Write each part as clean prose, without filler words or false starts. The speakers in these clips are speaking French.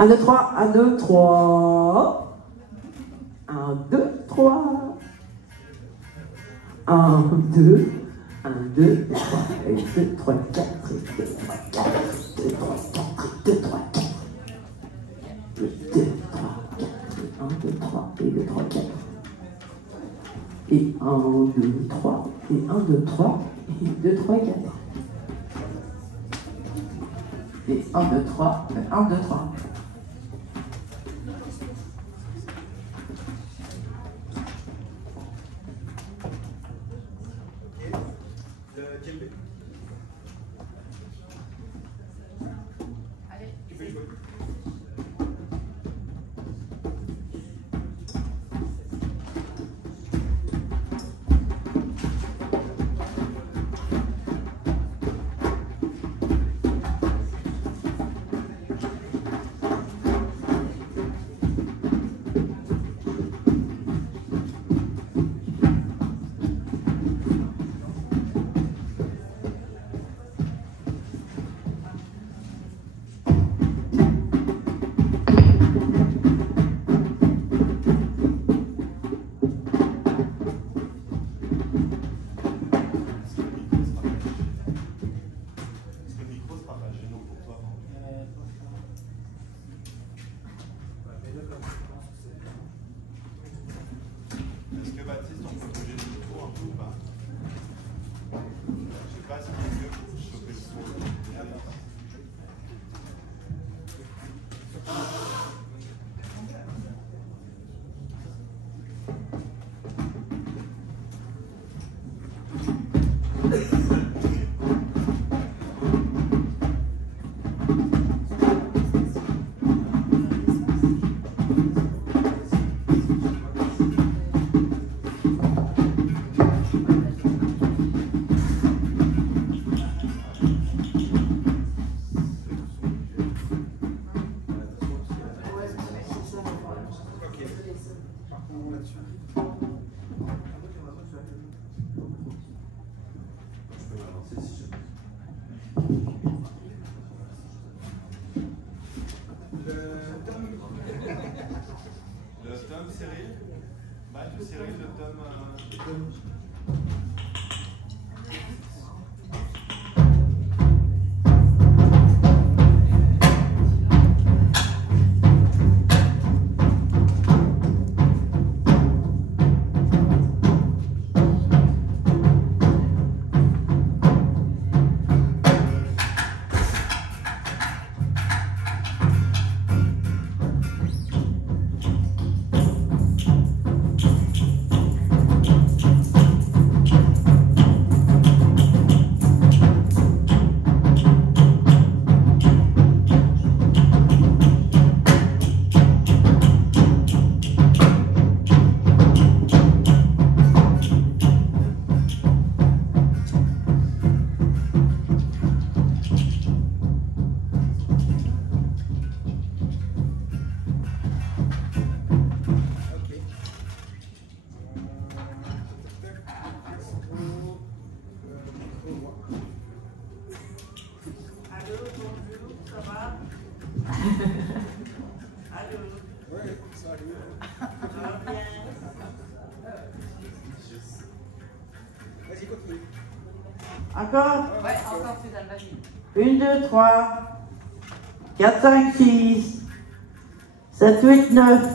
1, 2, 3, 1, 2, 3. 1, 2, 3. 1, 2, 1, 2, 3, 1, 2, 3, 4, 2, 3, 4, 2, 3, 4, 2, 3, 4. 2, 3, 4, 1, 2, 3, et 2, 3, 4. Et 1, 2, 3, et 1, 2, 3, et 2, 3, 4. Et 1, 2, 3, 1, 2, 3. Est-ce que Baptiste, on peut bouger le micro un peu ou pas? Je sais pas si c'est mieux pour choper le son. Le tome Cyril? Match de Cyril, le tome... Allô? Oui, salut. Ça va bien? Vas-y, continue. Encore? Ouais, encore Suzanne, vas-y. 1, 2, 3, 4, 5, 6, 7, 8, 9,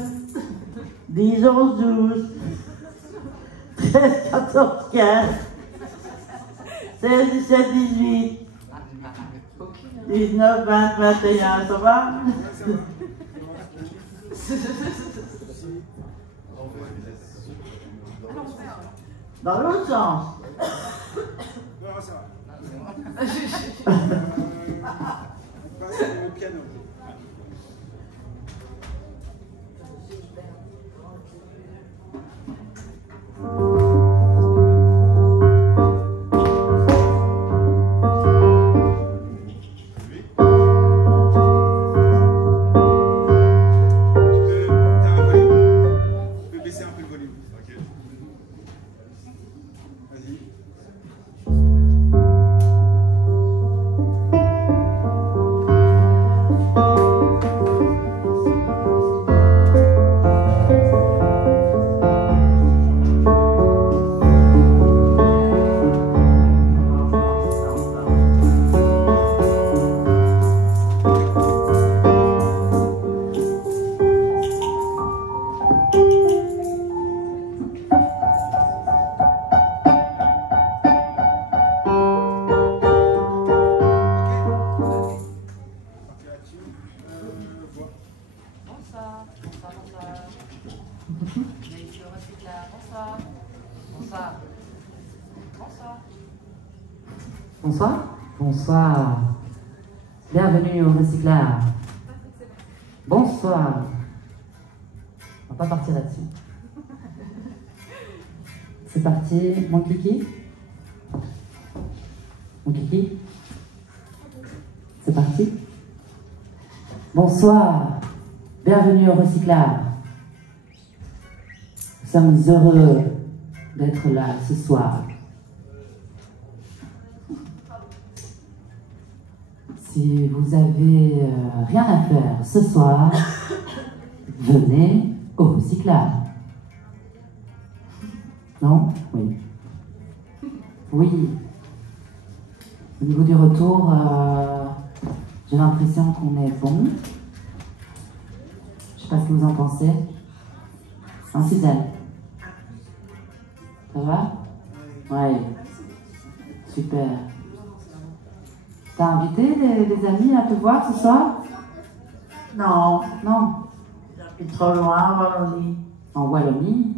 10, 11, 12, 13, 14, 15, 16, 17, 18, 19, 20, 21, ça va? Dans l'autre sens. Non, ça va. On passe au piano. Bonsoir. Bonsoir. Bonsoir. Bonsoir. Bienvenue au recyclage. Bonsoir. On va pas partir là-dessus. C'est parti. Mon kiki. Mon kiki. C'est parti. Bonsoir. Bienvenue au recyclage. Nous sommes heureux d'être là ce soir. Si vous avez rien à faire ce soir, venez au recyclage. Non? Oui. Oui. Au niveau du retour, j'ai l'impression qu'on est bon. Je sais pas ce que vous en pensez. Hein, Suzanne? Ça va? Ouais. Super. T'as invité des amis à te voir ce soir? Non, Non. j'habite trop loin en Wallonie. En Wallonie?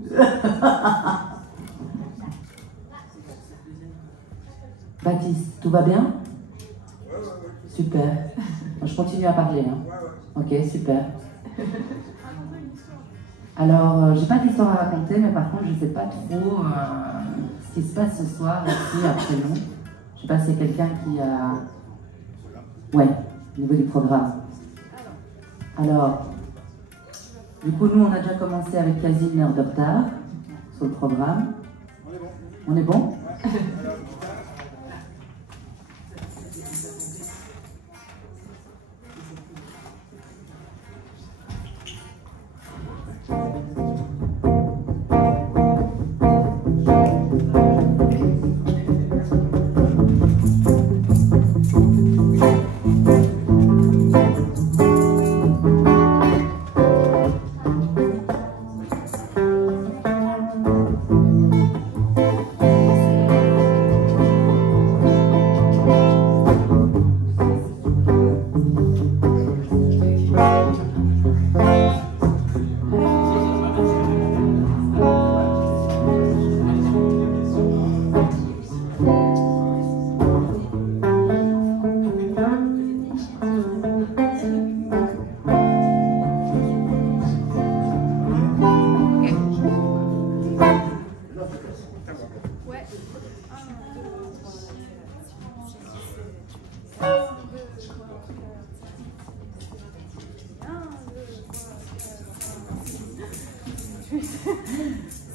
Baptiste, tout va bien? Super. Je continue à parler. Hein. Ok, super. Alors, j'ai pas d'histoire à raconter, mais par contre, je sais pas trop ce qui se passe ce soir ici après nous. Je sais pas si c'est quelqu'un qui a... Ouais, au niveau du programme. Alors, du coup, nous, on a déjà commencé avec quasi une heure de retard sur le programme. On est bon?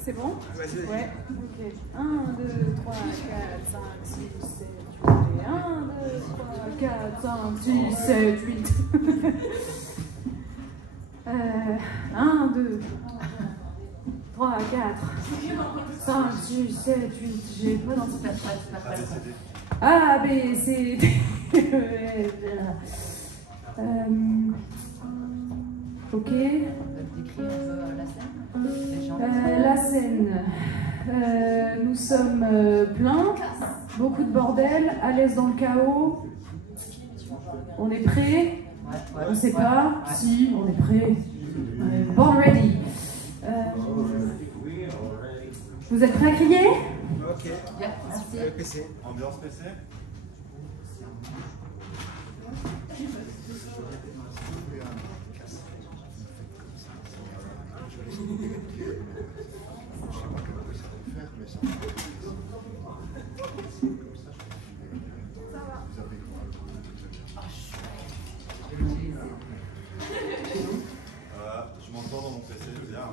C'est bon? Vas-y. Ouais. Ok. 1, 2, 3, 4, 5, 6, 7, 8. Et 1, 2, 3, 4, 5, 6, 7, 8. 1, 2, 3, 4, 5, 6, 7, 8. J'ai pas dans cette A, B, C, D. Ok. Décris un peu la scène. Les gens. La scène. Nous sommes pleins, beaucoup de bordel, à l'aise dans le chaos. On est prêts? On sait pas. Si, on est prêts. Born ready. Vous êtes prêts à crier? Ok. Avec PC. Ambiance PC. Je m'entends dans mon PC, je veux dire.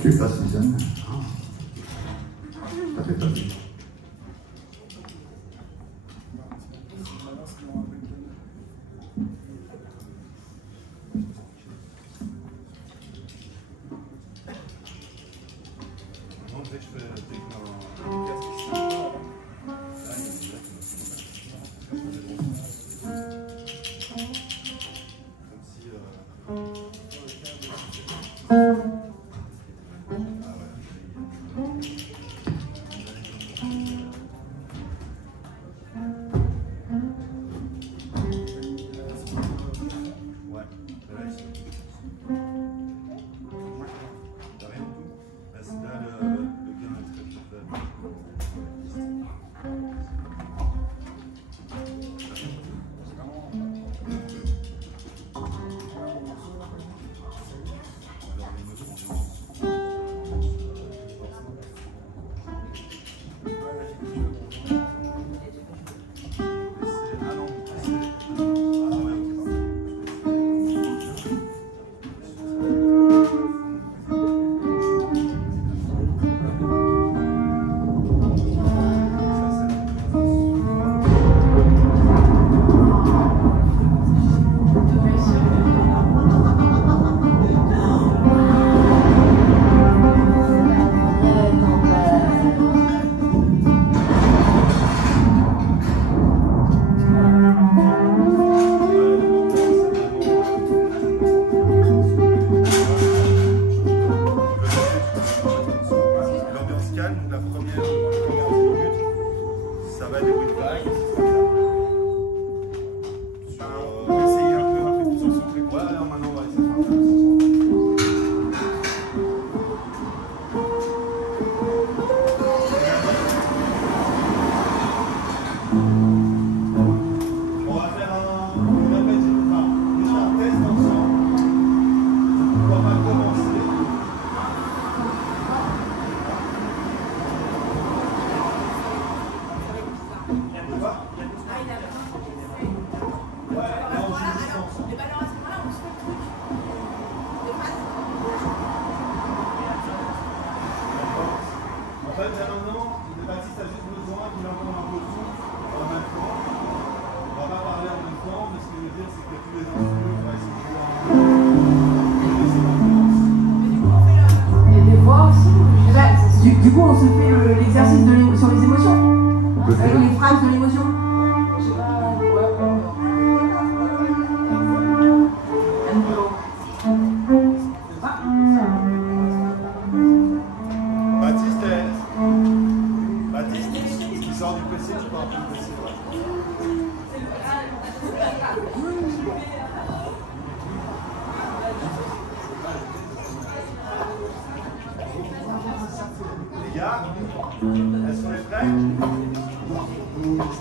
Tu es pas Suzanne? T'avais pas vu. Non, dès que je fais un casque ici. Comme si. peut Avec faire. les phrases de l'émotion. Je sais pas, ouais, Baptiste, Baptiste, il sort du PC, tu pars du PC. Les gars, est-ce qu'on est prêts?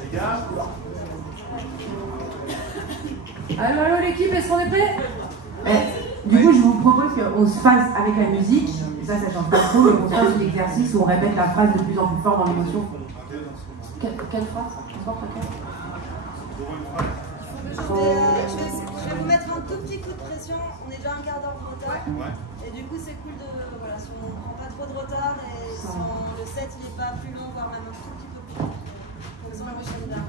Les gars, Allô, allô l'équipe, est-ce qu'on est prêts? Du coup, je vous propose qu'on se fasse avec la musique, et ça change pas trop, et qu'on se fasse l'exercice où on répète la phrase de plus en plus fort dans l'émotion. quelle phrase? Je vais vous mettre un tout petit coup de pression. On est déjà un quart d'heure de retard. ouais. Et du coup, c'est cool de. Voilà, si on ne prend pas trop de retard et si le set il n'est pas plus long, voire même un tout petit peu plus long. On se met au Shanda.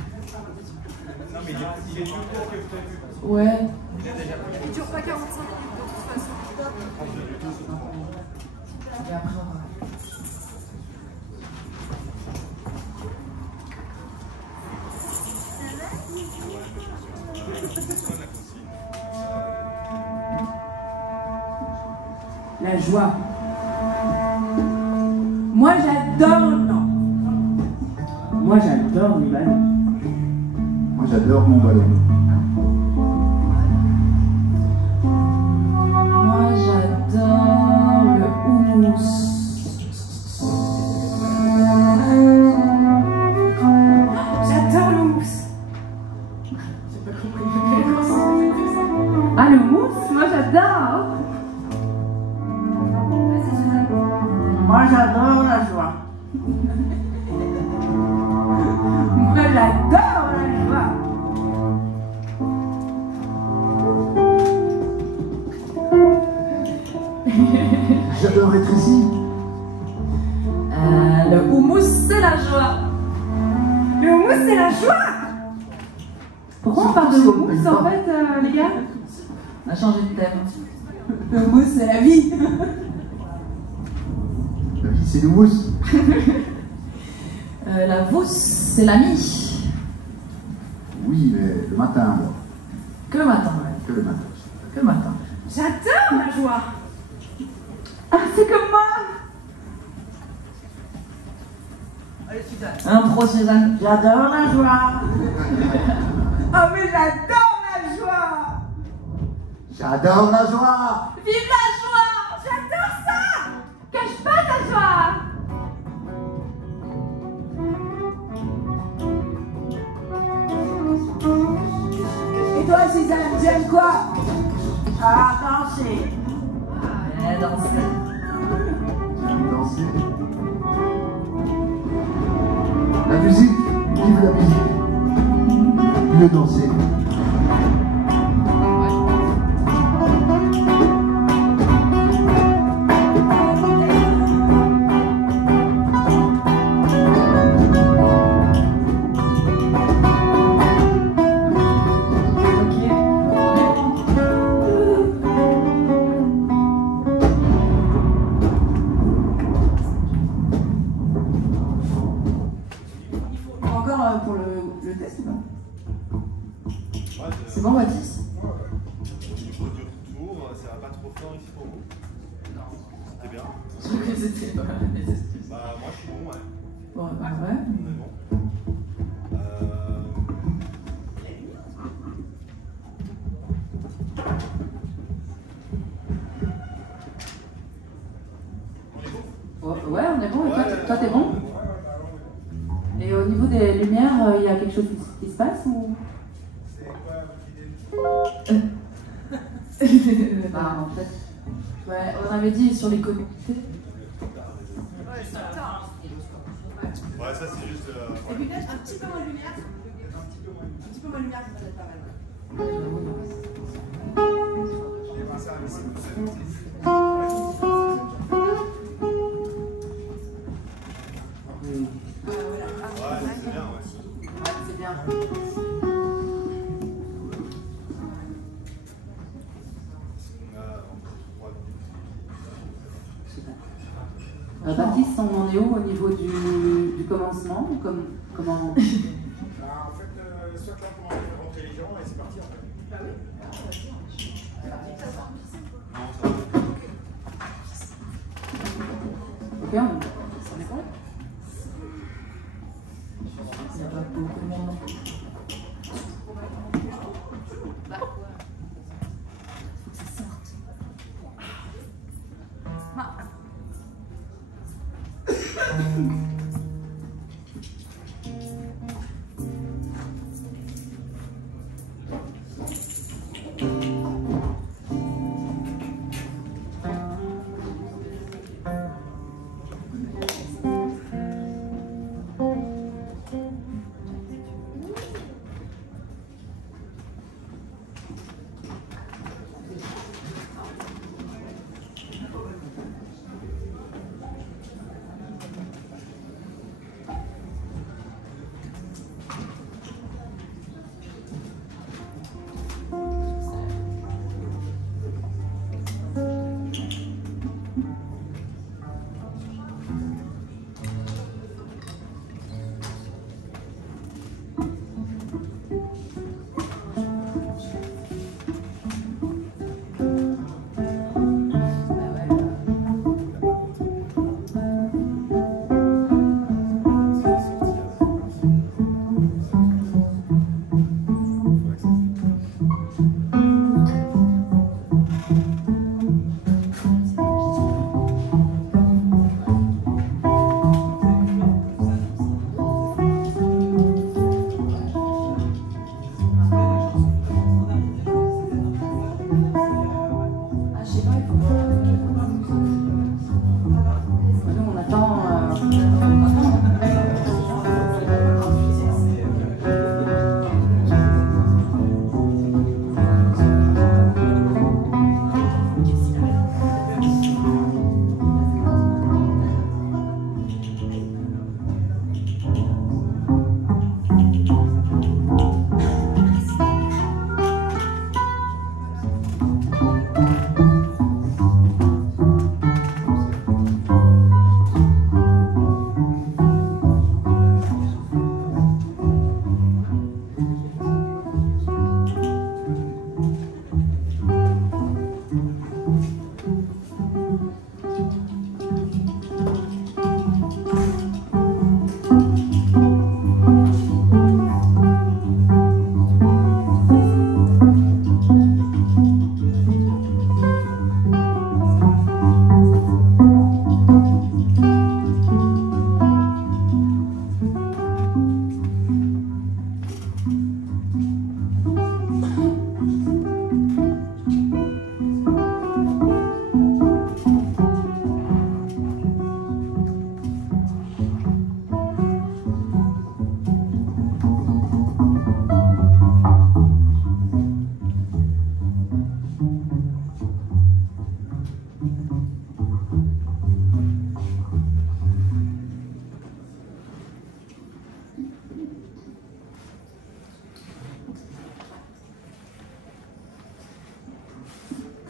Non, mais il est plus court que prévu. Ouais. Il dure pas 45 minutes de toute façon. Et après, on va. La joie. Moi, j'adore. Non. Moi, j'adore les ballons. Moi, j'adore mon ballon. Moi, j'adore le houmous. J'adore le mousse. Ah, le mousse, moi j'adore. Moi, j'adore la joie. Moi, j'adore la joie. J'adore être ici. Le houmous, c'est la joie. Le mousse, c'est la joie. Pourquoi on parle de houmous en fait, les gars? On a changé de thème. Le mousse, c'est la vie. La vie, c'est le mousse. La vousse, c'est l'ami. Oui, mais le matin, moi. Que le matin, ouais. Que le matin. Que le matin. J'adore la joie. Ah, c'est comme moi. Un pro, Suzanne. J'adore la joie. Oh, mais j'adore la joie. J'adore la joie. Vive la joie. J'adore ça. Cache pas ta joie. Et toi, Suzanne, tu aimes quoi? Ah, danser. Danser. J'aime danser. La musique, vive la musique. Mieux danser. Encore pour le test ou pas? Ouais, C'est bon, Baptiste? au niveau du retour, ça va pas trop fort ici pour vous? Non. C'était bien? Je crois que c'était pas les excuses. Bah, moi je suis bon, ouais. Bon, bah ouais. On est bon. Ouais, on est bon. Et toi, t'es bon? Et au niveau des lumières, il y a quelque chose qui se passe ou? C'est quoi votre idée? Bah, en fait. Ouais, on avait dit sur les côtés. Ouais, ça c'est juste. Et puis peut-être un petit peu moins de lumière. Un petit peu moins de lumière, ça peut être pas mal. Je vais voir ça, mais c'est une seule. Ouais, c'est bien, ouais. Ouais, c'est bien. Baptiste, on en est où au niveau du commencement? Comment... En fait, soit là pour rentrer les gens et c'est parti en fait. Bah oui, Ok, on est bon? Il n'y a pas beaucoup de monde non plus. bah quoi? Faut que ça sorte. Ah.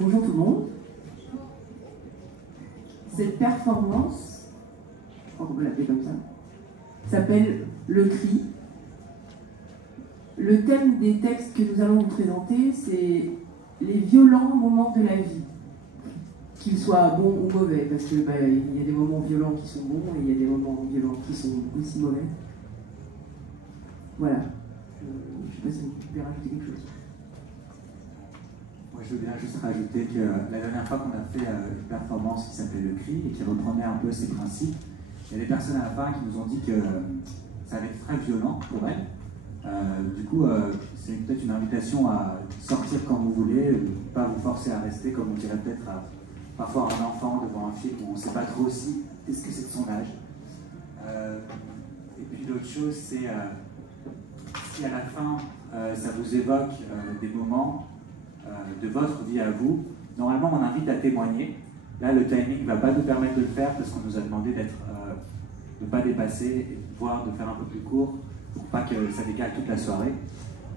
Bonjour tout le monde. Cette performance, je crois qu'on peut l'appeler comme ça, s'appelle Le Cri. Le thème des textes que nous allons vous présenter, c'est les violents moments de la vie, qu'ils soient bons ou mauvais, parce que il y a des moments violents qui sont bons et il y a des moments violents qui sont aussi mauvais. Voilà. Je ne sais pas si vous pouvez rajouter quelque chose. Moi, je veux bien juste rajouter que la dernière fois qu'on a fait une performance qui s'appelait Le Cri et qui reprenait un peu ces principes, il y a des personnes à la fin qui nous ont dit que ça allait être très violent pour elles. Du coup, c'est peut-être une invitation à sortir quand vous voulez, pas vous forcer à rester, comme on dirait peut-être parfois un enfant devant un film où on ne sait pas trop aussi est-ce que c'est de son âge. Et puis l'autre chose, c'est si à la fin ça vous évoque des moments de votre vie à vous, normalement on invite à témoigner. Là, le timing ne va pas nous permettre de le faire parce qu'on nous a demandé de ne pas dépasser, voire de faire un peu plus court pour pas que ça décale toute la soirée.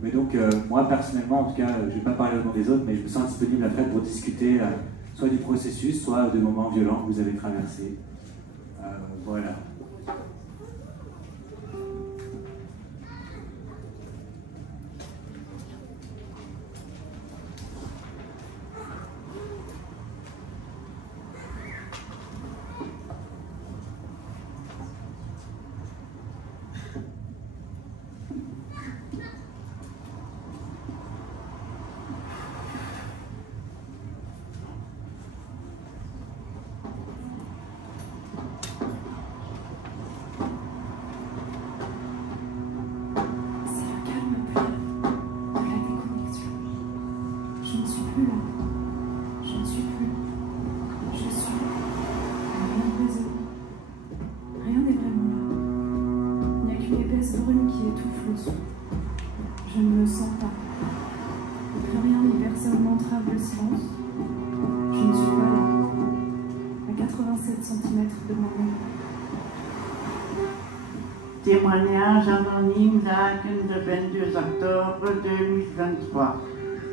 Mais donc, moi personnellement, en tout cas, je ne vais pas parler au nom des autres, mais je me sens disponible après pour discuter soit du processus, soit des moments violents que vous avez traversés. Voilà. Je ne me sens pas. Plus rien ni personne n'entrave le silence. Je ne suis pas là. À 87 cm de moi-même. Témoignage anonyme d'Aachen le 22 octobre 2023.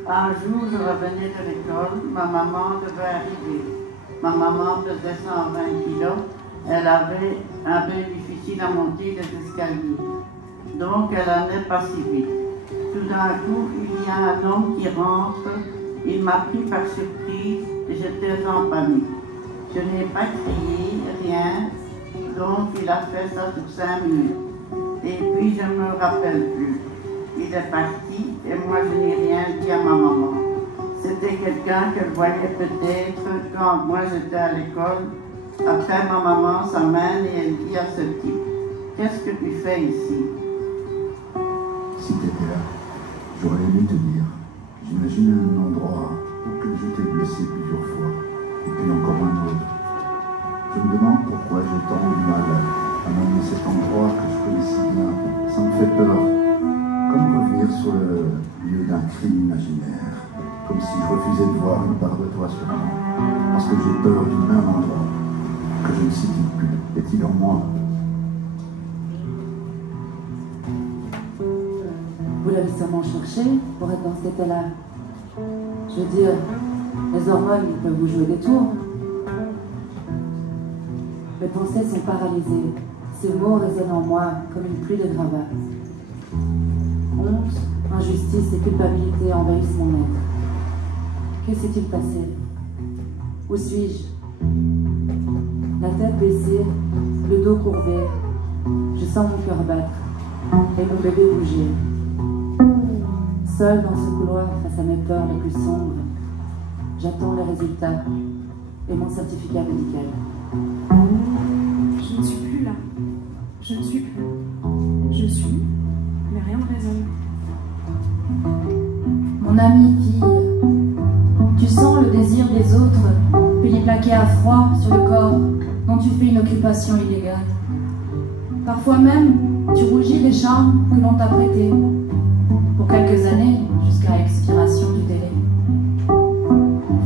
Un jour, je revenais de l'école, ma maman devait arriver. Ma maman pesait 120 kilos. Elle avait un peu difficile à monter les escaliers. Donc elle n'allait pas si vite. Tout d'un coup, il y a un homme qui rentre. Il m'a pris par surprise et j'étais en panique. Je n'ai pas crié, rien. Donc il a fait ça sur 5 minutes. Et puis je ne me rappelle plus. Il est parti et moi je n'ai rien dit à ma maman. C'était quelqu'un qu'elle voyait peut-être quand moi j'étais à l'école. Après ma maman s'amène et elle dit à ce type, qu'est-ce que tu fais ici? Si tu étais là, j'aurais aimé te dire. J'imagine un endroit où que je t'ai blessé plusieurs fois, et puis encore un autre. Je me demande pourquoi j'ai tant de mal à nommer cet endroit que je connais si bien. Ça me fait peur, comme revenir sur le lieu d'un crime imaginaire, comme si je refusais de voir une part de toi sur moi, parce que j'ai peur du même endroit que je ne sais plus. Est-il en moi? Vous l'avez sûrement cherché pour être dans cet état-là. Je veux dire, les hormones, ils peuvent vous jouer des tours. Mes pensées sont paralysées. Ces mots résonnent en moi comme une pluie de gravats. Honte, injustice et culpabilité envahissent mon être. Que s'est-il passé? Où suis-je? La tête baissée, le dos courbé, je sens mon cœur battre et mon bébé bouger. Seul dans ce couloir face à mes peurs les plus sombres, j'attends les résultats et mon certificat médical. Je ne suis plus là. Je ne suis plus. Je suis, mais rien ne résonne. Mon amie fille, tu sens le désir des autres, puis les plaquer à froid sur le corps dont tu fais une occupation illégale. Parfois même, tu rougis des charmes que l'on t'a prêtés, pour quelques années, jusqu'à l'expiration du délai.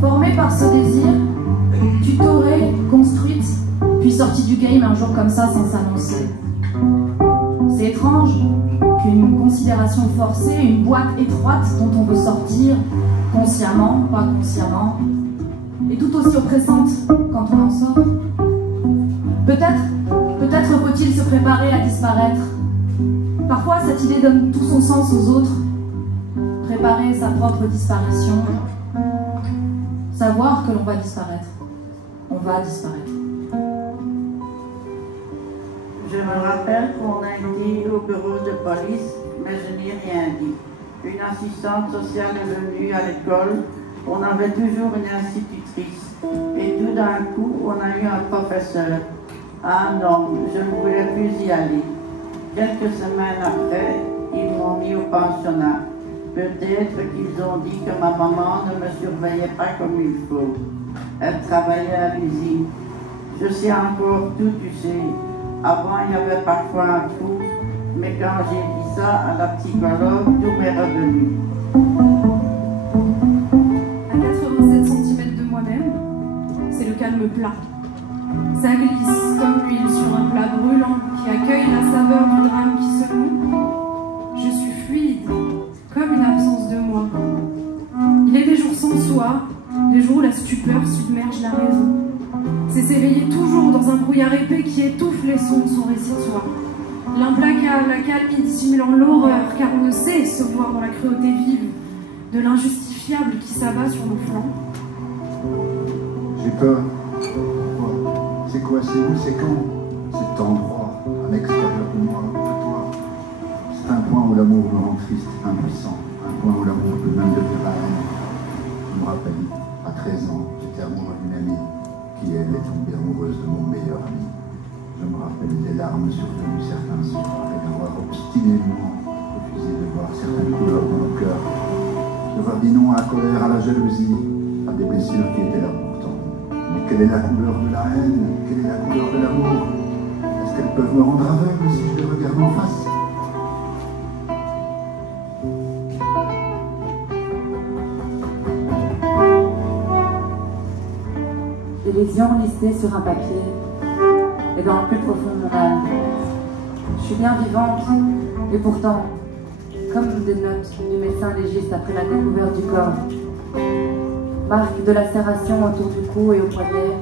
Formée par ce désir, tu t'aurais construite, puis sortie du game un jour comme ça sans s'annoncer. C'est étrange qu'une considération forcée, une boîte étroite dont on veut sortir, consciemment, pas consciemment, est tout aussi oppressante quand on en sort. Peut-être faut-il se préparer à disparaître. Parfois, cette idée donne tout son sens aux autres. Préparer sa propre disparition. Savoir que l'on va disparaître. On va disparaître. Je me rappelle qu'on a été au bureau de police, mais je n'ai rien dit. Une assistante sociale est venue à l'école. On avait toujours une institutrice. Et tout d'un coup, on a eu un professeur. Ah non, je ne voulais plus y aller. Quelques semaines après, ils m'ont mis au pensionnat. Peut-être qu'ils ont dit que ma maman ne me surveillait pas comme il faut. Elle travaillait à l'usine. Je sais encore tout, tu sais. Avant, il y avait parfois un trou, mais quand j'ai dit ça à la psychologue, tout m'est revenu. À 87 cm de moi-même, c'est le calme plat. Ça glisse comme l'huile sur un plat brûlant qui accueille la saveur du drame qui se noue. Je suis fluide, comme une absence de moi. Il est des jours sans soi, des jours où la stupeur submerge la raison. c'est s'éveiller toujours dans un brouillard épais qui étouffe les sons de son récit de soi. L'implacable accalmie dissimulant l'horreur, car on ne sait se voir dans la cruauté vive de l'injustifiable qui s'abat sur nos flancs. J'ai peur. C'est quoi, c'est où, c'est quand? Cet endroit, à l'extérieur de moi, de toi. C'est un point où l'amour me rend triste, impuissant. Un point où l'amour peut même devenir la haine. Je me rappelle, à 13 ans, j'étais amoureux d'une amie qui, elle, est tombée amoureuse de mon meilleur ami. Je me rappelle des larmes survenues certains soirs et d'avoir obstinément refusé de voir certaines couleurs dans mon cœur. De voir des noms à la colère, à la jalousie, à des blessures qui étaient là pourtant. Mais quelle est la couleur de la haine? Quelle est la couleur de l'amour? Est-ce qu'elles peuvent me rendre aveugle si je les regarde en face? Des lésions listées sur un papier et dans le plus profond de mon âme. Je suis bien vivante et pourtant, comme des notes du médecin légiste après la découverte du corps, marque de lacération autour du cou et au poignet,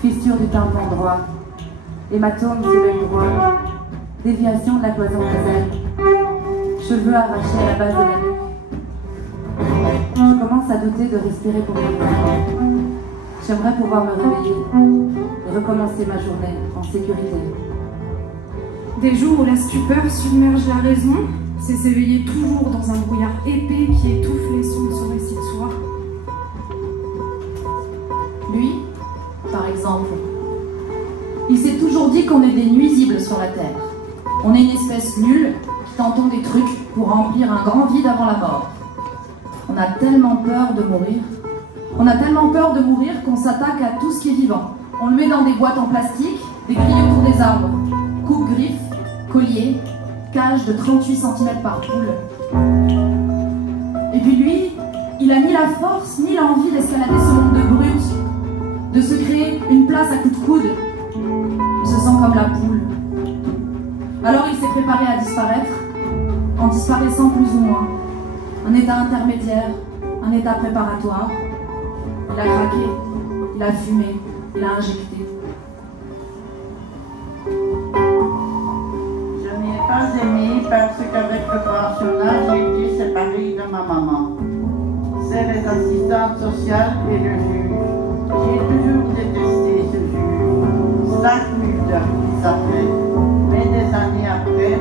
fissure du tympan droit, hématome sous l'œil droit, déviation de la cloison nasale, cheveux arrachés à la base de la nuque. Je commence à douter de respirer pour moi. J'aimerais pouvoir me réveiller et recommencer ma journée en sécurité. Des jours où la stupeur submerge la raison, c'est s'éveiller toujours dans un brouillard épais qui étouffe les sons de son récit de soi. Lui, par exemple, il s'est toujours dit qu'on est des nuisibles sur la Terre. On est une espèce nulle qui tentons des trucs pour remplir un grand vide avant la mort. On a tellement peur de mourir. On a tellement peur de mourir qu'on s'attaque à tout ce qui est vivant. On le met dans des boîtes en plastique, des grilles autour des arbres, coupe-griffes, colliers, cage de 38 cm par poule. Et puis lui, il a ni la force ni l'envie d'escalader ce monde de brutes, de se créer une place à coups de coude. Il se sent comme la poule. Alors il s'est préparé à disparaître, en disparaissant plus ou moins. Un état intermédiaire, un état préparatoire. Il a craqué, il a fumé, il a injecté. Je n'ai pas aimé parce qu'avec le pensionnat, j'ai été séparée de ma maman. C'est les assistantes sociales et le juge. J'ai toujours détesté ce juge. Slack Mulder, il s'appelle. Mais des années après,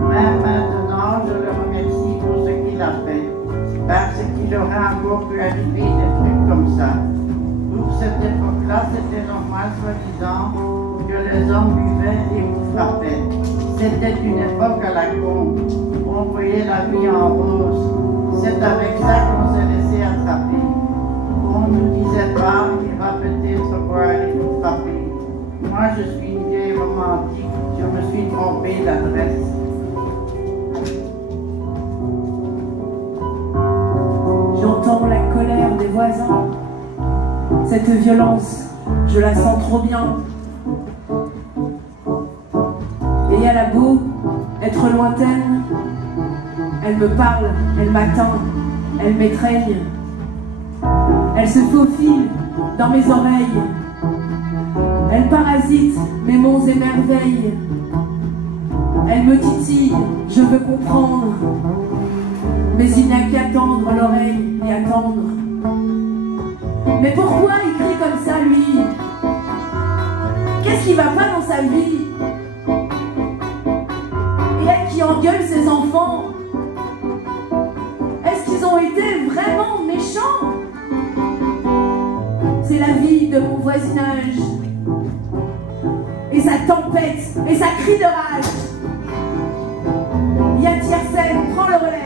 même maintenant, je le remercie pour ce qu'il a fait. Parce qu'il aurait encore pu arriver des trucs comme ça. Pour cette époque-là, c'était normal, soi-disant, que les hommes buvaient et vous frappaient. C'était une époque à la con. On voyait la vie en rose. C'est avec ça qu'on s'est laissé attraper. On ne nous disait pas, il va peut-être voir et nous frapper. Moi, je suis une vieille romantique. Je me suis trompée d'adresse. J'entends la colère des voisins. Cette violence, je la sens trop bien. Et elle a beau être lointaine, elle me parle, elle m'atteint, elle m'étreigne. Elle se faufile dans mes oreilles. Elle parasite mes monts et merveilles. Elle me titille, je veux comprendre. Mais il n'y a qu'à tendre l'oreille et attendre. Mais pourquoi il crie comme ça, lui? Qu'est-ce qui va pas dans sa vie? Et elle qui engueule ses enfants, est-ce qu'ils ont été vraiment méchants? C'est la vie de mon voisinage. Et ça tempête, et ça crie de rage. Yann Tiersen prend le relais.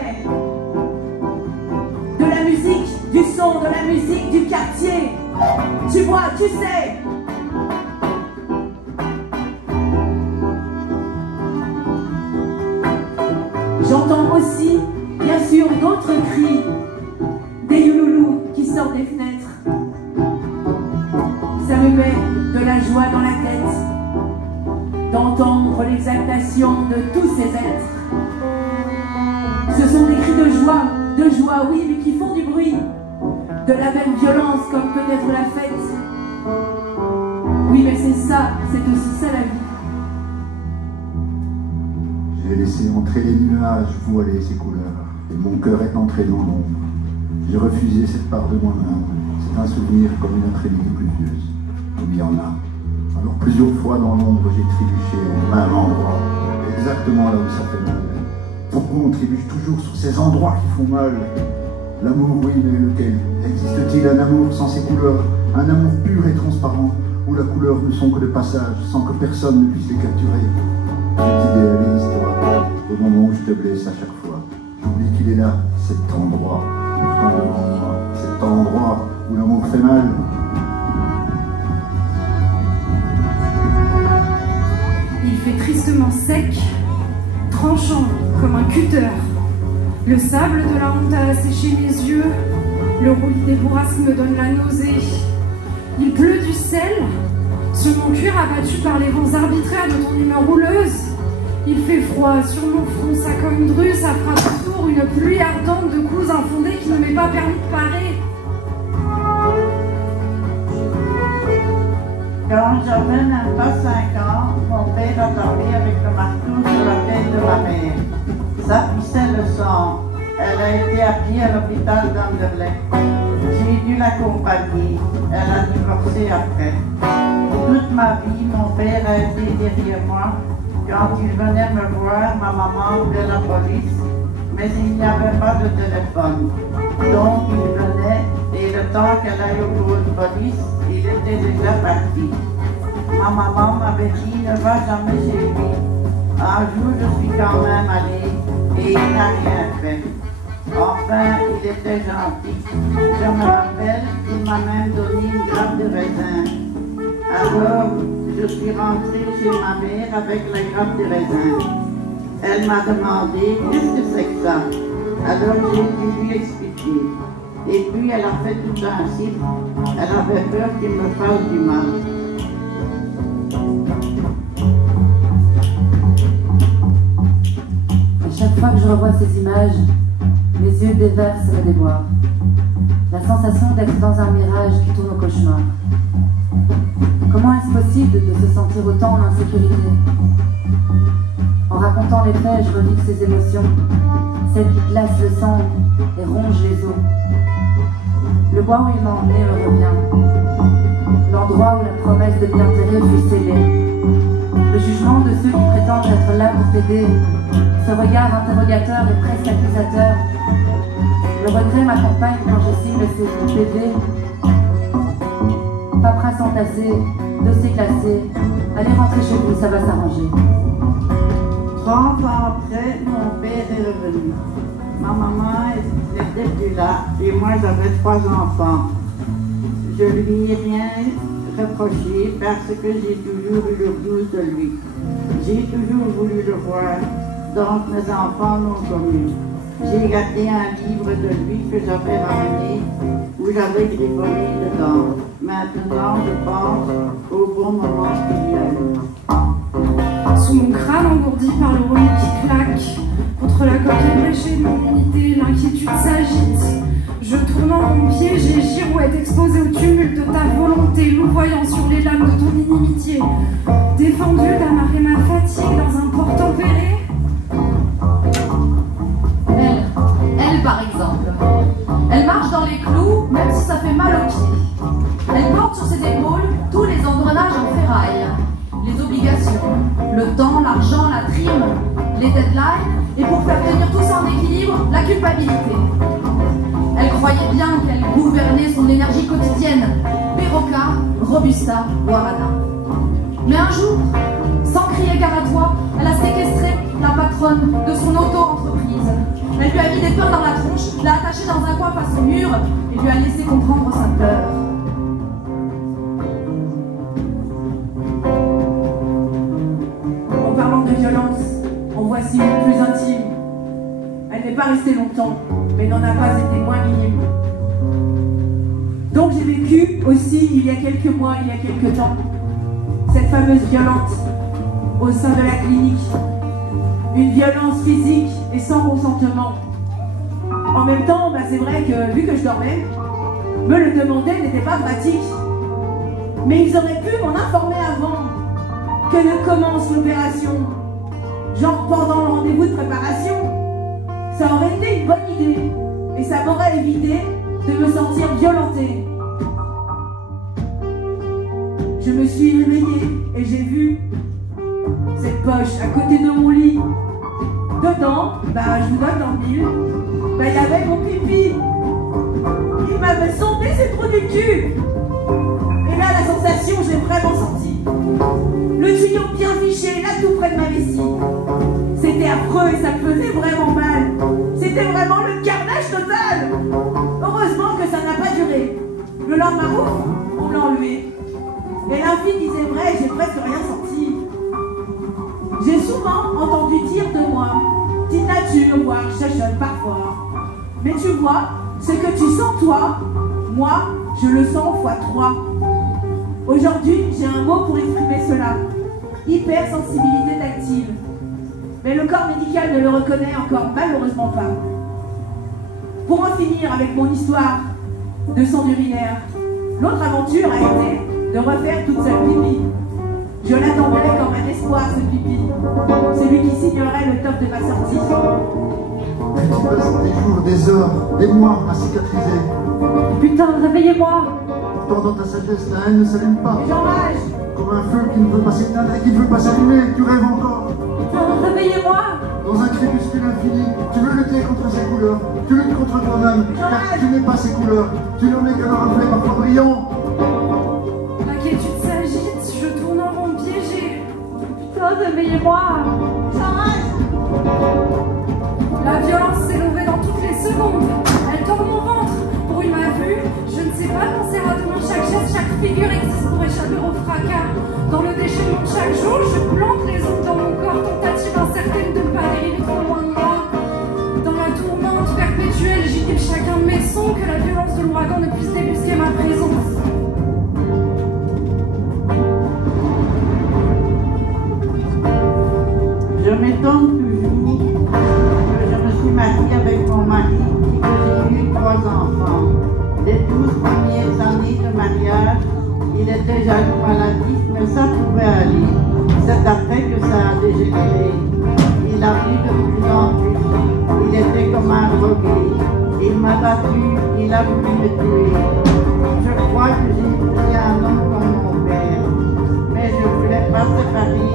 De la musique, du son, de la musique du quartier. Tu vois, tu sais. J'entends aussi, bien sûr, d'autres cris. Des youloulous qui sortent des fenêtres. Ça me met de la joie dans la tête d'entendre l'exaltation de tous ces êtres. Ce sont des cris de joie, oui, mais qui font du bruit, de la même violence comme peut-être la fête. c'est ça, c'est aussi ça la vie. J'ai laissé entrer les nuages voiler ces couleurs, et mon cœur est entré dans l'ombre. J'ai refusé cette part de moi-même. C'est un souvenir comme une après-midi pluvieuse, comme il y en a. Alors plusieurs fois dans l'ombre, j'ai trébuché au même endroit, exactement là où ça fait mal. Pourquoi on trébuche toujours sur ces endroits qui font mal? L'amour, oui, mais lequel? Existe-t-il un amour sans ses couleurs? Un amour pur et transparent, où la couleur ne sont que de passage, sans que personne ne puisse les capturer? Je t'idéalise, toi, au moment où je te blesse à chaque fois. J'oublie qu'il est là, cet endroit, pourtant devant moi, cet endroit où l'amour fait mal. Il fait tristement sec, tranchant comme un cutter. Le sable de la honte a asséché mes yeux, le roulis des bourrasques me donne la nausée. Il pleut du sel sur mon cuir abattu par les vents arbitraires de ton humeur rouleuse. Il fait froid sur mon front, ça comme une drue, ça frappe autour, une pluie ardente de coups infondés qui ne m'est pas permis de parer. Quand j'avais même pas 5 ans, mon père a dormi avec le marteau sur la tête de ma mère. Ça pissait le sang. Elle a été appelée à l'hôpital d'Anderlecht. J'ai dû l'accompagner. Elle a divorcé après. Toute ma vie, mon père a été derrière moi. Quand il venait me voir, ma maman appelait la police, mais il n'y avait pas de téléphone. Donc il venait, et le temps qu'elle aille au bureau de police, il était déjà parti. Ma maman m'avait dit, ne va jamais chez lui. Un jour, je suis quand même allée, et il n'a rien fait. Enfin, il était gentil. Je me rappelle, il m'a même donné une grappe de raisin. Alors, je suis rentrée chez ma mère avec la grappe de raisin. Elle m'a demandé, qu'est-ce que c'est que ça? Alors, j'ai dû lui expliquer. Et puis, elle a fait tout un cycle. Elle avait peur qu'il me fasse du mal. À chaque fois que je revois ces images, mes yeux déversent le déboire. La sensation d'être dans un mirage qui tourne au cauchemar. Comment est-ce possible de se sentir autant en insécurité? En racontant les faits, je revis ces émotions, celles qui glacent le sang et rongent les os. Le bois où il m'a emmené me revient. L'endroit où la promesse de m'y enterrer fut scellée. Le jugement de ceux qui prétendent être là pour t'aider. Ce regard interrogateur et presque accusateur. Le regret m'accompagne quand je signe le CPV. Paperasse entassée, dossier classé. Allez rentrer chez vous, ça va s'arranger. 30 ans après, mon père est revenu. Ma maman n'était plus là et moi j'avais 3 enfants. Je lui ai rien reproché parce que j'ai toujours eu le goût de lui. J'ai toujours voulu le voir, donc mes enfants l'ont connu. J'ai gardé un livre de lui que j'avais ramené, où j'avais griffonné dedans. Maintenant, je pense au bon moment qu'il y a eu. Sous mon crâne engourdi par le rouleau qui claque, contre la coquille bréchée de mon unité, l'inquiétude s'agite. Je tourne en mon pied, j'ai girouette exposée au tumulte de ta volonté, louvoyant sur les lames de ton inimitié. Défendue d'amarrer ma fatigue dans un port tempéré. Elle par exemple, elle marche dans les clous, même si ça fait mal aux pieds. Elle porte sur ses épaules tous les engrenages en ferraille, les obligations, le temps, l'argent, la prime, les deadlines, et pour faire tenir tout ça en équilibre, la culpabilité. Elle croyait bien qu'elle gouvernait son énergie quotidienne, Perroca, Robusta, Guarana. Mais un jour, sans crier gare à toi, elle a séquestré la patronne de son auto-entreprise. Elle lui a mis des pains dans la tronche, l'a attachée dans un coin face au mur et lui a laissé comprendre sa peur. En parlant de violence, en voici une plus intime. Elle n'est pas restée longtemps, mais n'en a pas été moins minime. Donc j'ai vécu aussi, il y a quelques mois, il y a quelques temps, cette fameuse violence au sein de la clinique. Une violence physique et sans consentement. En même temps, c'est vrai que, vu que je dormais, me le demander n'était pas pratique. Mais ils auraient pu m'en informer avant que ne commence l'opération. Genre pendant le rendez-vous de préparation. Ça aurait été une bonne idée. Et ça m'aurait évité de me sentir violentée. Je me suis réveillée et j'ai vu cette poche à côté de mon lit. Dedans, je vous donne dans le mille, il y avait mon pipi. Il m'avait sondé ses trous du cul. Et là, la sensation, j'ai vraiment senti. Le tuyau bien fiché, là tout près de ma vessie. C'était affreux et ça me faisait vraiment mal. C'était vraiment le carnage total. Heureusement que ça n'a pas duré. Le lendemain, on me l'a enlevé. Et l'infini disait vrai, j'ai presque rien senti. J'ai souvent entendu dire de moi, petite nature, voire chachotte parfois. Mais tu vois, ce que tu sens toi, moi, je le sens fois 3. Aujourd'hui, j'ai un mot pour exprimer cela. Hypersensibilité tactile. Mais le corps médical ne le reconnaît encore malheureusement pas. Pour en finir avec mon histoire de sang urinaire, l'autre aventure a été de refaire toute seule pipi. Je l'attendais comme un espoir, ce pipi. Celui qui signerait le top de ma sortie. Tu passes des jours, des heures, des mois à cicatriser. Putain, réveillez-moi! Pourtant dans ta sagesse, la haine ne s'allume pas. J'enrage! Comme un feu qui ne veut pas s'éteindre et qui ne veut pas s'allumer, tu rêves encore. Putain, réveillez-moi! Dans un crépuscule infini, tu veux lutter contre ces couleurs. Tu luttes contre toi-même, car tu n'es pas ces couleurs. Tu n'en es qu'un reflet parfois brillant. L'inquiétude s'agite, je tourne en rond piégé. Putain, réveillez-moi! J'enrage! La violence s'est levée dans toutes les secondes. Elle tord mon ventre. Pour une main vue, je ne sais pas penser à demain. Chaque geste, chaque figure existe pour échapper au fracas. Dans le déchaînement de chaque jour, je plante les ondes dans mon corps. Tentative incertaine de ne pas dériver trop loin de moi. Dans la tourmente perpétuelle, j'y dis chacun de mes sons. Que la violence de l'ouragan ne puisse débusquer ma présence. Je m'étonne toujours que je me suis mariée avec mon mari et que j'ai eu 3 enfants. Les 12 premières années de mariage, il était jaloux maladif, mais ça pouvait aller. C'est après que ça a dégénéré. Il a pris de plus en plus. Il était comme un drogué. Il m'a battu, il a voulu me tuer. Je crois que j'ai épousé un homme comme mon père. Mais je ne voulais pas séparer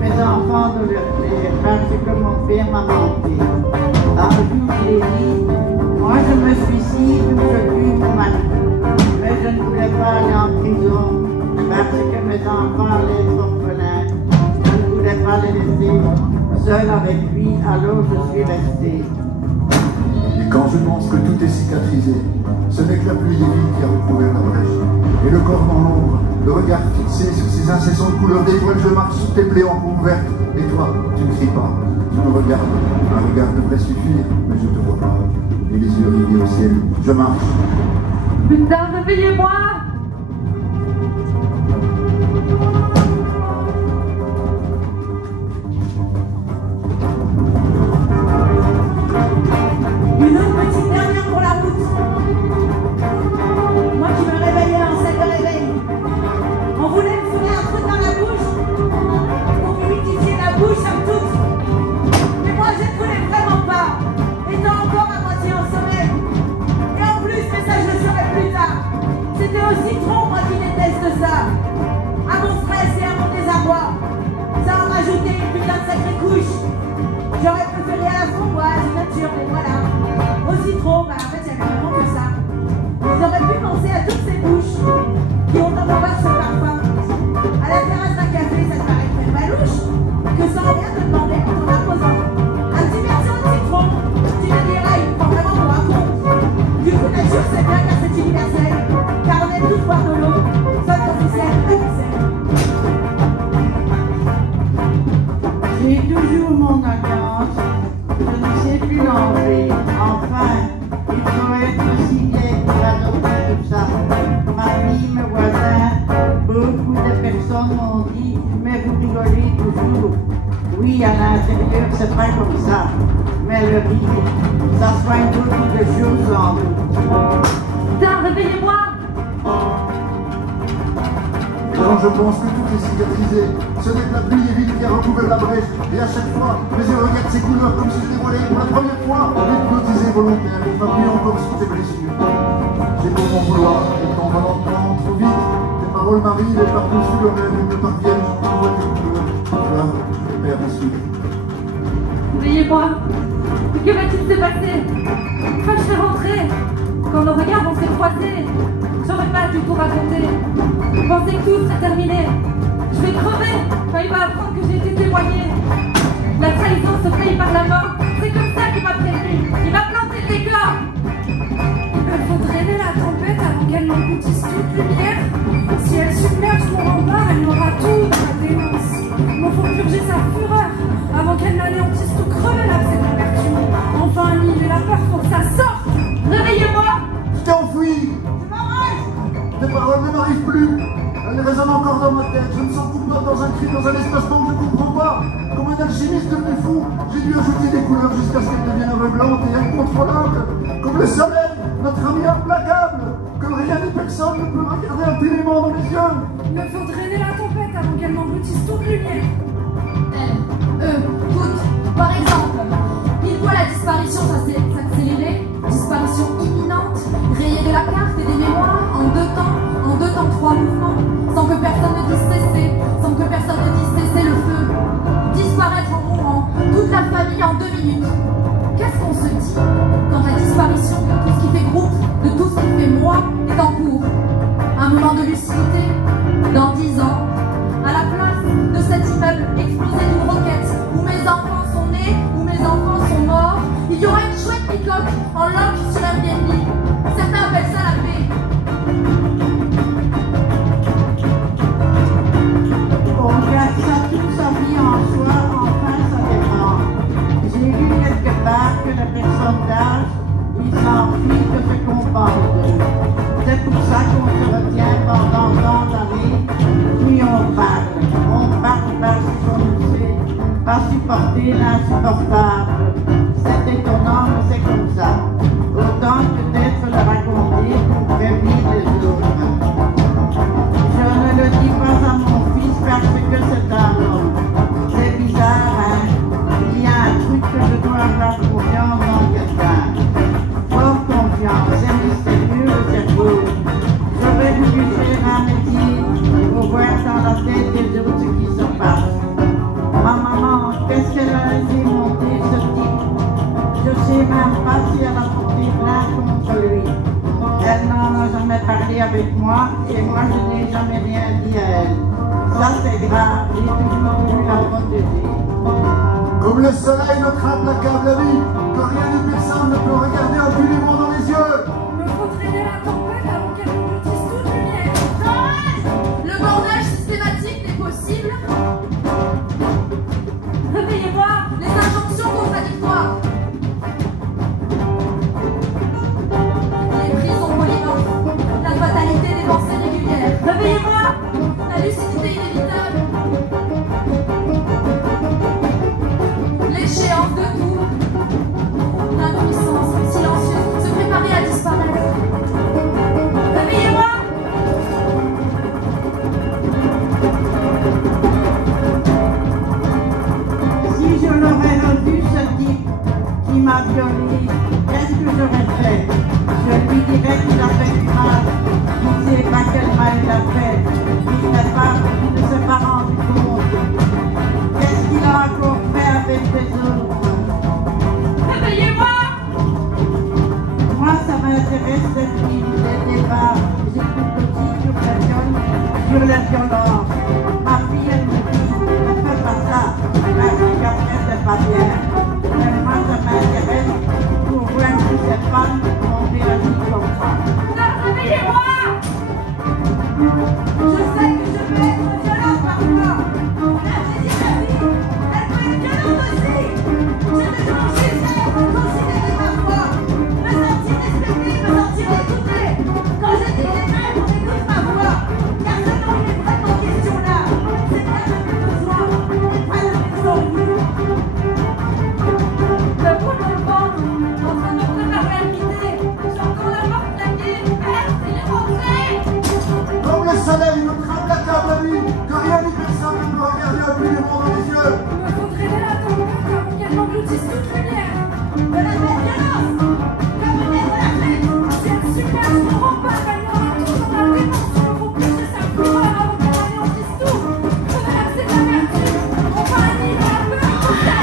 mes enfants de leur père parce que mon père m'a menti. Un jour, je l'ai dit, moi je me suicide ou je tue mon mari. Mais je ne voulais pas aller en prison parce que mes enfants allaient être orphelins. Je ne voulais pas les laisser seuls avec lui, alors je suis restée. Et quand je pense que tout est cicatrisé, ce n'est que la pluie divine qui a recouvert la brèche. Et le corps dans l'ombre, le regard fixé sur ces incessantes couleurs d'étoiles, je marche sous tes plaies en couvertes. Et toi, tu ne cries pas, tu me regardes. Un regard devrait suffire, mais je te vois pas. Et les yeux rivés au ciel, je marche. Putain, réveillez-moi! Une autre petite dernière pour la route. Moi qui me réveillais en salle de réveil. On voulait me fourrer un truc dans la bouche pour m'humitifier la bouche à toute. Mais moi je ne voulais vraiment pas, étant encore à moitié en sommeil. Et en plus, mais ça je le saurai plus tard. C'était aussi trop moi qui déteste ça. À mon stress et à mon désarroi. Ça en rajoutait une putain de sacrée couche. J'aurais préféré à la framboise, nature, mais voilà. Aussi trop, en fait, il n'y avait vraiment que ça. Ils auraient pu penser à toutes ces bouches qui ont encore ce parfum. À la terrasse d'un café, ça te paraîtrait pas louche que sans rien te demander en t'en imposant. Un petit version de citron, tu me diras, il me prend vraiment pour un con. Du coup, nature, c'est bien car c'est universel. Car on aime tous boire de l'eau, sauf quand c'est sel, la ficelle. J'ai toujours mon alliance, je ne sais plus l'enlever. Enfin, il faut être aussi bien pour adopter tout ça. Ma vie, mes voisins, beaucoup de personnes m'ont dit, mais vous rigolez toujours. Oui, à l'intérieur, c'est pas comme ça. Mais le rire, ça soigne beaucoup de choses en nous. Putain, réveillez-moi! Quand je pense que tout est cicatrisé, ce n'est que la pluie et vide qui a recouvert la brèche. Et à chaque fois, mes yeux regardent ces couleurs comme si je dévoilais pour la première fois. Hypnotisé volontaire, il m'appuie encore sur tes blessures. J'ai beau m'en vouloir, le temps va lentement, trop vite. Tes paroles m'arrivent et par-dessus le rêve me parviennent. Je vois tes couleurs, là, je perds ensuite. Oubliez-moi, que va-t-il se passer? Quand je serai rentrée, quand nos regards vont se croiser, j'aurais pas du tout raconté. Je pensais que tout serait terminé. Je vais crever quand il va apprendre que j'ai été témoignée. La trahison se paye par la mort, c'est comme ça qu'il m'a prévenu. Il m'a planté le dégât. Il faut drainer la tempête avant qu'elle n'engloutisse toute lumière. Si elle submerge mon rempart, elle m'aura tout dans la démence. Il faut purger sa fureur avant qu'elle n'anéantisse tout, crever l'abcès de l'amertume. Enfin, annihiler la peur pour que ça sorte. Réveillez-moi. Tu t'es enfui. Tes paroles ne m'arrivent plus. Elles résonnent encore dans ma tête. Je me sens coupable dans un cri, dans un espacement que je ne comprends pas. Comme un alchimiste devenu fou, j'ai dû ajouter des couleurs jusqu'à ce qu'elles deviennent aveuglantes et incontrôlables. Comme le soleil, notre ami implacable, que rien ni personne ne peut regarder impunément dans les yeux. Il faut drainer la tempête avant qu'elle n'engloutisse toute lumière. Toutes, par exemple, il voit la disparition s'accélérer, disparition imminente, rayée de la carte et des mémoires en deux temps, 3 mouvements, sans que personne ne dise cesser, sans que personne ne dise cesser le feu, disparaître en mourant, toute la famille en 2 minutes. Qu'est-ce qu'on se dit quand la disparition de tout ce qui fait groupe, de tout ce qui fait moi, est en cours? Un moment de lucidité, dans 10 ans, à la place de cet immeuble explosé d'une roquette, où mes enfants sont nés, où mes enfants sont morts, il y aura une chouette picoque en lock sur Airbnb. Certains appellent ça la paix. On garde ça toute sa vie en soi, enfin ça dépend. J'ai lu quelque part que les personnes d'âge, ils s'enfuient de ce qu'on parle d'eux. C'est pour ça qu'on se retient pendant tant d'années, puis on parle parce qu'on ne sait pas supporter l'insupportable. C'est étonnant, mais c'est comme ça. Autant peut-être le raconter pour prévenir les autres. Je ne le dis pas à mon fils parce que c'est un homme. C'est bizarre, hein? Il y a un truc que je dois avoir confiance en quelqu'un. Fort confiance, c'est mystérieux le cerveau. J'aurais voulu faire un métier pour voir dans la tête des autres ce qui se passe. Ma maman, qu'est-ce qu'elle a laissé monter ce type? Je sais même pas si elle a porté plainte contre lui. Elle n'en a jamais parlé avec moi et moi je n'ai jamais rien dit à elle. Ça c'est grave, j'ai toujours voulu la protéger. Comme le soleil, notre implacable ami, que rien ni personne ne peut regarder impunément dans les yeux. Il faut drainer la tempête avant qu'elle n'engloutisse toute lumière. Le bordage systématique n'est possible. Réveillez-moi, les injonctions contradictoires. Les prisons polymorphes, la fatalité des pensées régulières. Réveillez-moi, la lucidité inévitable. L'échéance de tout. L'impuissance silencieuse, se préparer à disparaître. Réveillez-moi. Si je l'aurais revu, ce type qui m'a violée, qu'est-ce que j'aurais fait? Je lui dirais qu'il a fait du mal, qu'il ne sait pas quel mal il a fait, qu'il ne s'est pas rendu compte. Qu'est-ce qu'il a encore fait avec les autres? Réveillez-moi. Moi, ça m'intéresse cette vie, les débats. J'écoute aussi sur les violences. Ma fille, elle me dit, ne fais pas ça, parce qu'après, c'est pas bien. Mais moi, ça m'intéresse pour Me faut traîner la tempête avant qu'elle m'engloutisse toute lumière. De la violence, comme on est de la clé. Si elle super, je me rends pas, elle m'aura tout dans la dimension. Faut pousser sa coureur avant qu'elle anéantisse tout. Je veux l'accès de la vertu, on va annihiler la peur, tout ça.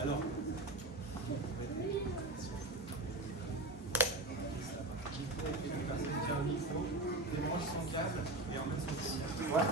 Alors, personne tient un micro, débranche son câble et emmène son téléphone. Ouais.